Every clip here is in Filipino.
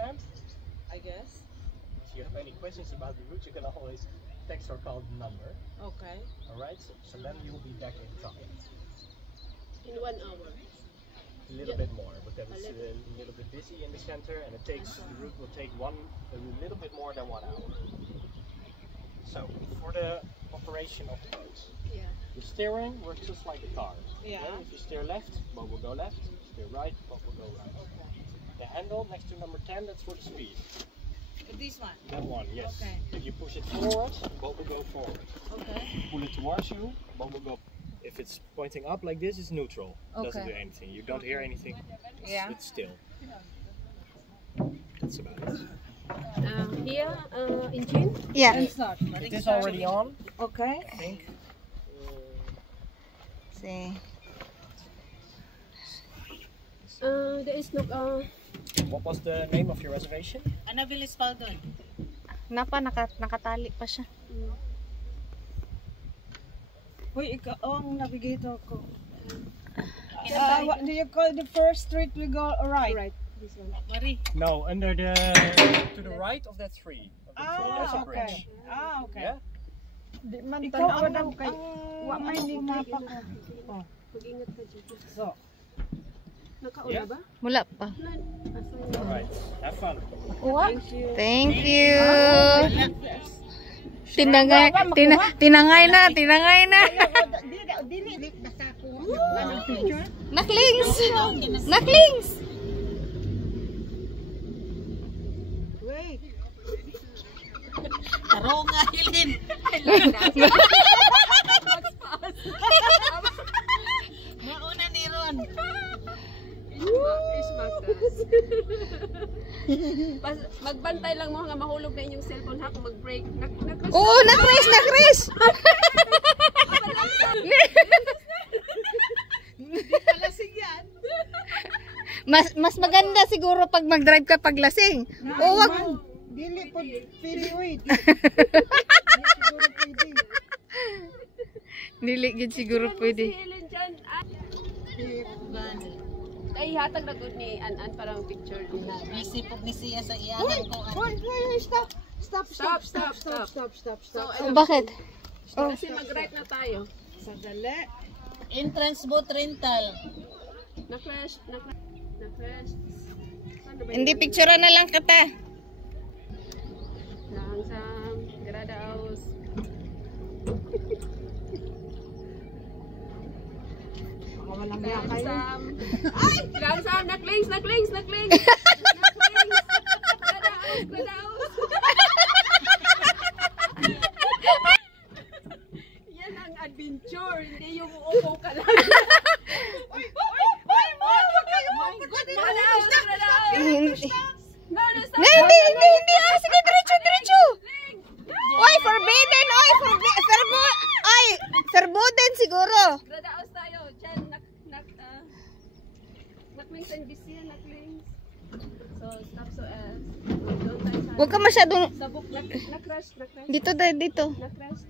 understand? I guess. If you have any questions about the route, you can always text or call the number. Okay. Alright, so then you'll be back in time. In 1 hour. A little bit more, because it's a little bit busy in the center, and the route will take a little bit more than 1 hour. So, for the operation of the boat, the steering works just like a car. Yeah. Okay? If you steer left, boat will go left. Steer right, boat will go right. Okay. The handle next to number 10, that's for the speed. This one. That one, yes. Okay. If you push it forward, boat will go forward. Okay. If you pull it towards you, boat will go. If it's pointing up like this, it's neutral. Doesn't do anything. You don't hear anything. It's still. That's about it. Here, engine. Yeah. And start. It is already on, Okay. I think. See. There is no. What was the name of your reservation? Annabelle Spaldon. Nakatali pa siya. Uy, ikaw ang navigator ko. What do you call the first street we go right? Right. This one. Marie. No, under the to the right of that tree. There's a bridge. Okay. Yeah. Ikaw ang may mapa ko. Mag-ingat ka dito. So. Nakaula ba? Wala pa. Alright. Have fun. Thank you. Tinangay na. Naklings. Wait. Taro nga, Hilin. Mauna ni Ron. Magbantay lang mo nga mahulog na inyong cellphone ha kung mag-break. Oo, nakris. Mas maganda siguro pag mag-drive ka pag lasing. O wag. Dili po pili wait. Dili gid siguro pwede. Helen dyan. Ay, hatag na good ni An parang picture nila. Busy po ni siya sa iyahan ko. Stop. Bakit? Kasi mag-right na tayo. Sadali. Entrance boat rental. Na-crash. Hindi picturean na lang kita. Langsam, geradeaus. Langsam. Ay! Langsam, naklings. Geradeaus. Yan ang adventure, hindi yung uupo ka lang. Hindi. Sige, diretso. Oy, forbidden. Forbidden siguro. Geradeaus tayo. Diyan, naklings and busy, naklings. So, stop doon tayo sa... Huwag ka masyadong... Sabok, na-crash. Dito. Na-crash.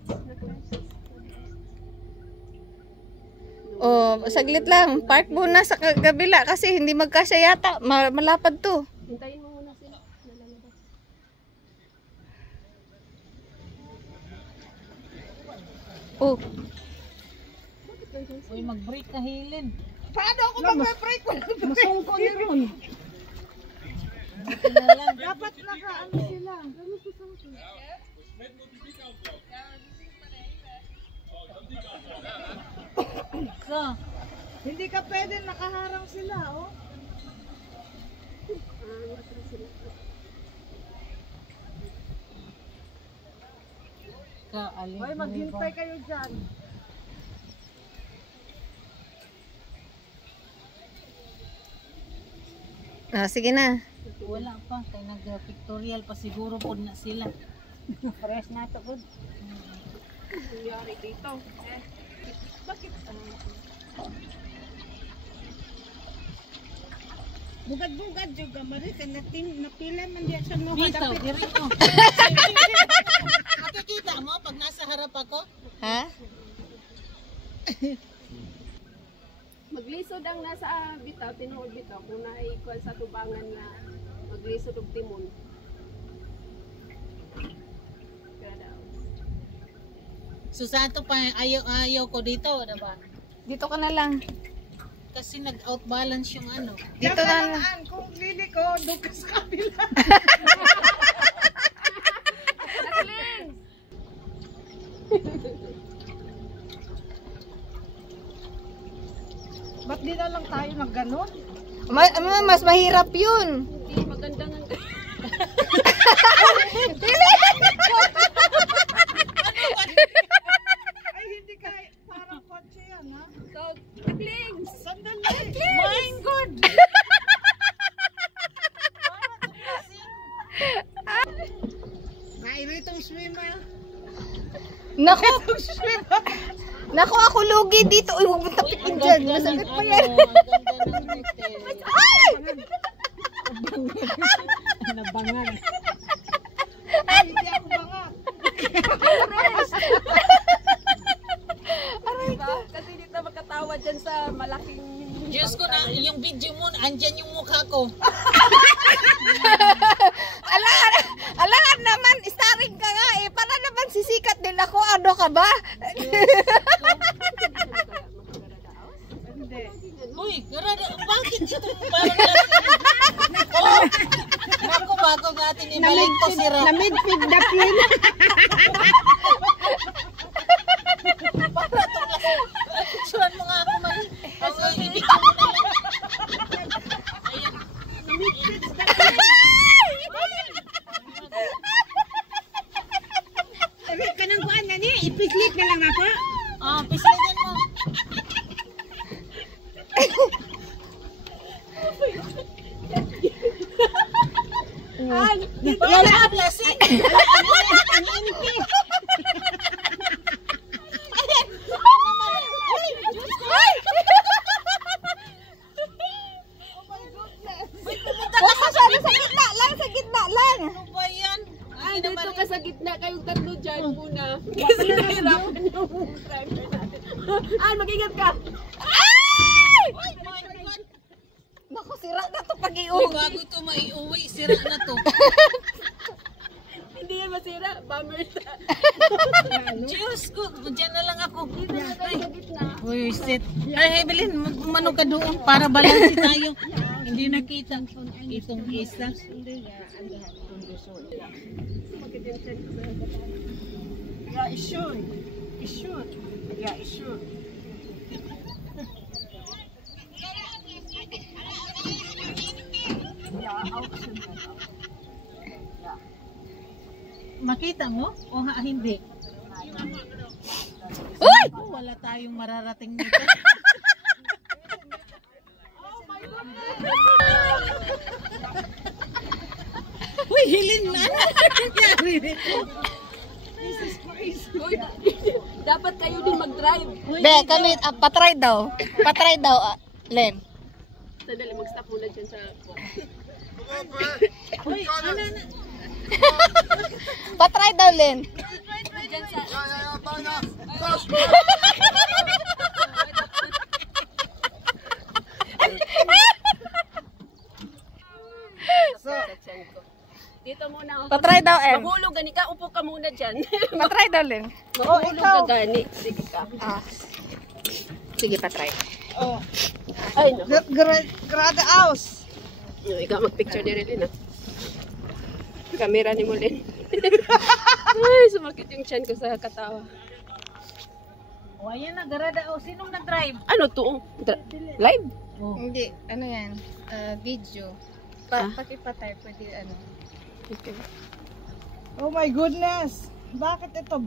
Oh, saglit lang. Park muna sa kabila kasi hindi magkasya yata. Malapad to. Hintayin mo muna sila. Nalalabas. Oh. Uy, mag-break na Hilin. Paano ako mag-break? Masungko ni Ron. Dapat naka-ano sila. So, hindi ka pwede nakaharang sila, oh. Hoy, maghintay kayo dyan. Sige na. Wala pa, kaya nag-pictorial pa siguro po na sila. Fresh na ito, good. Nangyari dito. Bakit? Bugad-bugad juga, Mari. Napila man diya siya no. Dito. Nakikita mo pag nasa harap ako? Ha? Maglisod ang nasa bitaw, tinuod bitaw, kung naikuan sa tubangan na Maglisod og timon. Gradaos. So sa ato pa ayaw ko dito, diba? Dito ka na lang. Kasi nag-outbalance yung ano. Dito na lang. Ang kung lili ko, doon ka sa kabila. Naklings! Ba't di na lang tayo ng ganun? Mas mahirap yun. Hindi maganda nga. Ay, hindi ka, parang kotse yan, ha? So, naklings! Sandali. My God! Mayroon itong swimmer. Naku! Naku, ako lugi dito. Uy, huwag mo tapitin dyan. Masakit pa yan. Nabangan. Ay, hindi ako bangat. Diba? Kasi dito makatawa dyan sa malaking... Diyos ko na, yung video mo, andyan yung mukha ko. Alangan naman, starring ka nga eh. Para naman sisikat din ako. Ano ka ba? Hindi. Uy, bakit ito parang natin? Oh! Naku, bago natin ibalik to si Rock. Namidpig na pin. Para itong kasi. Suwan mo nga ako mali. Kasi ibig ko na lang. Ayan. Sabi ka ng kuan na niya, ipislit na lang ako. Ah, pislitin mo. Wala ka plastic. Sa gitna lang. Ano ba yan? Ay, dito ka sa gitna kayong tatlo dyan muna. Kasi nahirapan yung driver natin. Ay, mag-ingat ka! Naku, sira na to Uy, pag-iuwi. bago ito maiuwi, sira na to. Hindi yan masira. Bummer na. Diyos ko, dyan na lang ako. Dito na tayo sa gitna. Uy, sit. Ay, Evelyn, mano ka doon para balansi tayo. Hindi nakita. Itong isa. Yeah, it should. It should. Yeah, it should. Yeah, option na lang. Makita mo? O hindi? Uy! Oh, wala tayong mararating nito. Uy, hilin na. Uy, dapat kayo din mag-drive. Be, kami, patry daw. Patry daw, Len. Sandali, mag-stop muna dyan sa... Uy, ano na? Patry daw, Len. Dyan sa... Dito muna ako. Patry daw, Em. Mahulog gani ka, upo ka muna dyan. Patry daw, Len. Mahulog ka gani. Sige ka. Ah. Sige, patry. Oh, Ay, no. grada house. Ikaw mag-picture ni Relina. Camera ni mo, Len. Ay, sumakit yung chan ko sa katawa. O, ayan na, garada. O, sinong nag-drive? Ano to? Live? Oh. Hindi, ano yan? Video. Pakipatay, pwede ano. Okay. Oh my goodness. Bakit ito